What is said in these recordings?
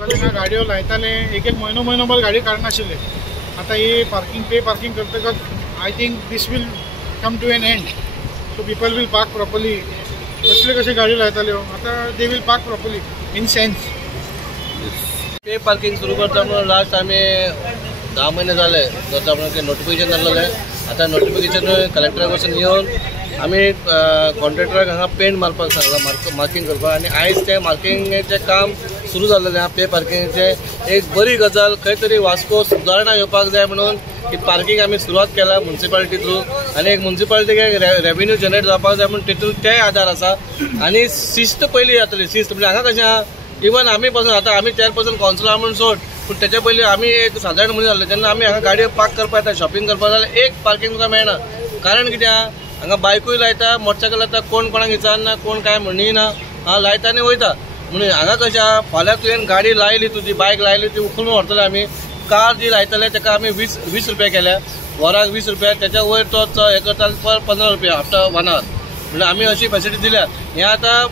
लोकांना गाडयो लायताले एक म्हयनोभर गाडी काडनाशिल्ले. आता ही पे पार्किंग करतकच I think this will come to an end. So people will park properly. कसे गाडी लायताल्यो आता they will park properly in sense. Pay parking सुरू करता म्हणून लास्ट आम्ही 10 महिने झाले करता म्हणून नोटिफिकेशन जाल्लें. आता नोटिफिकेशन कलेक्टरा कडसून येवन आम्ही कॉन्ट्रॅक्टराक हांगा पेंट मारपाक सांगला, मार्किंग करपाक. आनी आयज ते मार्किंगेचें काम सुरू जाल्लें आहा. पे पार्किंगेचें एक बरी गजाल खंय तरी वास्को सुदारणा येवपाक जाय म्हणून ही पार्किंग आमी सुरवात केला म्युन्सिपालिटी थ्रू. आनी एक म्युन्सिपालिटीक एक रेव्हेन्यू जनरेट जावपाक जाय म्हणून तितून तेय आधार आसा. आनी शिस्त पयली जातली. शिस्त म्हणजे हांगा कशें आहा, इवन आमी पासून आता आमी चेअरपर्सन कावन्सिलर म्हणून सोड, पूण तेच्या पयलीं आमी एक सादारण मनीस जाल्ले तेन्ना आमी हांगा गाडयो पार्क करपाक येता, शॉपिंग करपाक जाल्यार एक पार्किंग तुका मेळना. कारण कित्या हांगा बायकूय लायता, मोटरसायकल लायता, कोण कोणाक विचारना, कोण काय म्हणिना, लायता आनी वयता. म्हणून हांगा कशें आहा, फाल्यां तुवें गाडी लायली, तुजी बायक लायली, ती उखलून व्हरतले आमी. कार जी लायतले ताका आमी 20 रुपया केल्या, वराक 20 रुपया, त्याच्या वयर तो हे करता 15 रुपया आफ्टर 1 आवर. म्हणजे आमी अशी फॅसिलिटी दिल्या. हे आतां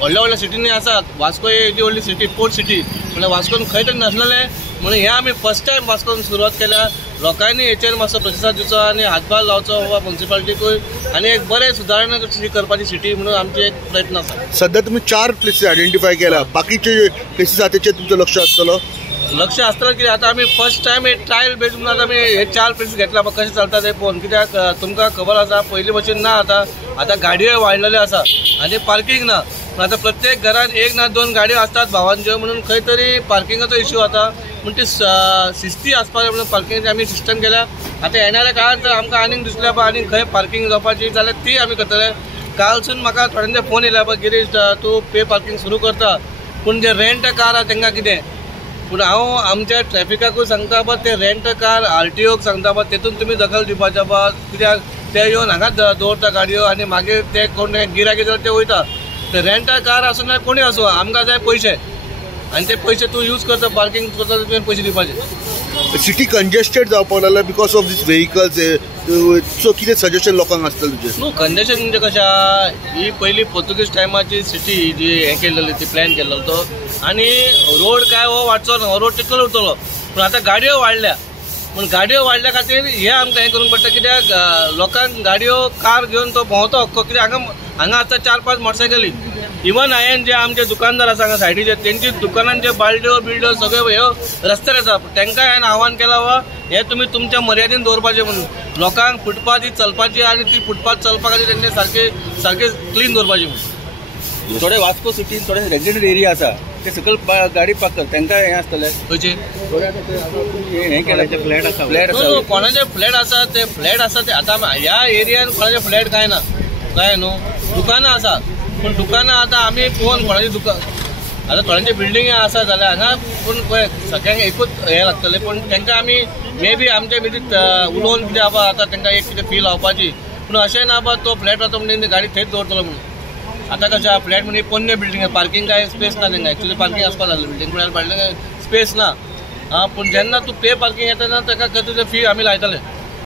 व्हडल्या सिटींनी आसात. वास्को ही व्हडली सिटी, पोर्ट सिटी, म्हणजे वास्कोन खंय तरी नासलेलें. म्हणून हे आमी फर्स्ट टायम वास्कोन सुरवात केल्या. लोकांनी हेचेर मातसो प्रतिसाद दिवचो आनी हातभार लावचो वा म्युन्सिपालिटीकूय, आनी एक बरें सुदारणा करपाची सिटी म्हणून आमचे एक प्रयत्न आसा. सध्या तुम्ही 4 प्लेसीस आयडेंटिफाय केला, बाकीचे प्लेसीस आहा तेचेर तुमचो लक्ष आसतलो? लक्ष आसतलें कित्याक आतां आमी फर्स्ट टायम एक ट्रायल बेज म्हणून आतां आमी हे 4 प्लेसीस घेतला. कशें चलता ते पळोवन. कित्याक तुमकां खबर आसा पयलीं भशेन ना, आतां गाडयो वाडलेल्यो आसा आनी पार्किंग ना. आता प्रत्येक घरात 1 ना 2 गाडयो असतात भावांच्यो. म्हणून खंय तरी पार्किंगाचो इश्यू आता. म्हणून ती शिस्ती आसपाक जाय म्हणून पार्किंगाची आमी सिस्टम केल्या. आता येणाऱ्या काळात जर आमकां आनीक दिसल्या पळय आनीक खंय पार्किंग जावपाची जाल्यार ती आमी करतले. कालसून म्हाका थोड्यांचे फोन येयला पळय, गिरीश तूं पे पार्किंग सुरू करता, पूण जे रेंट कार आहा तांकां कितें. पूण हांव आमच्या ट्रॅफिकाकूय सांगता पळय, ते रेंट कार RTOक सांगता पळय, तेतून तुमी दखल दिवपाचें पळय. कित्याक ते येवन हांगाच दवरता गाडयो आनी मागीर ते कोण गिरायक जाल्यार ते वयता. ते रेंटा कार आसूं ना कोणी आसूं, आमकां जाय पयशे, आनी ते पयशे तूं यूज करता पार्किंग करता तुवें पयशे दिवपाचे. सिटी कंजेस्टेड जावपाक लागला because of these vehicles. So कितें सजेशन लोकांक आसतलें तुजें? न्हू, कंजेशन म्हणजे कशें आहा, ही पयली पोर्तुगीज टायमाची सिटी जी हें केल्ली ती प्लॅन केल्लो तो. आनी रोड काय हो वाडचो ना, रोड तितलो उरतलो. पूण आतां गाडयो वाडल्या. पूण गाडयो वाडल्या खातीर हे आमकां हें करूंक पडटा. कित्याक लोकांक गाडयो कार घेवन तो भोंवतो हक्को. कित्याक हांगा आतां 4-5 मोटरसायकली. इवन हांवें जे आमचे दुकानदार आसा हांगा सायडीचे, तेंची दुकानांचे बालड्यो बिल्ड्यो सगळ्यो ह्यो रस्त्यार आसा. तांकां हांवें आव्हान केलां वा हे तुमी तुमच्या मर्यादेन दवरपाचें म्हणून. लोकांक फुटपाथ ही चलपाची आनी ती फुटपाथ चलपा खातीर तेंचे सारके क्लीन दवरपाचें म्हणून. थोडे वास्को सिटीन थोडे रेजिडेंट एरिया आसा ते सकयल गाडी पार्क करता, तांकां हें आसतलें खंयचे हें केलां फ्लॅट आसा. कोणाचे फ्लॅट आसा ते फ्लॅट आसा ते आतां ह्या एरियान कोणाचे फ्लॅट काय ना, काय न्हू. दुकानां आसा, पूण दुकानां आतां आमी पळोवन कोणाची दुकान आतां थोड्यांचे बिल्डिंग आसा जाल्यार हांगा पूण पळय सगळ्यांक एकूच हें लागतलें. पूण तांकां आमी मे बी आमच्या भितर उलोवन कितें आसा आतां तांकां एक कितें फील लावपाची. पूण अशें ना बा तो फ्लॅट वता म्हणजे गाडी थंयच दवरतलो म्हणून. आतां कशें आहा, फ्लॅट म्हणजे पोन्ने बिल्डिंग पार्किंग काय स्पेस ना तांकां. एक्चुअली पार्किंग आसपाक जाय बिल्डिंग, पूण स्पेस ना. पूण जेन्ना तूं पे पार्किंग येता तेन्ना ताका खंय तुजें फी आमी लायतले.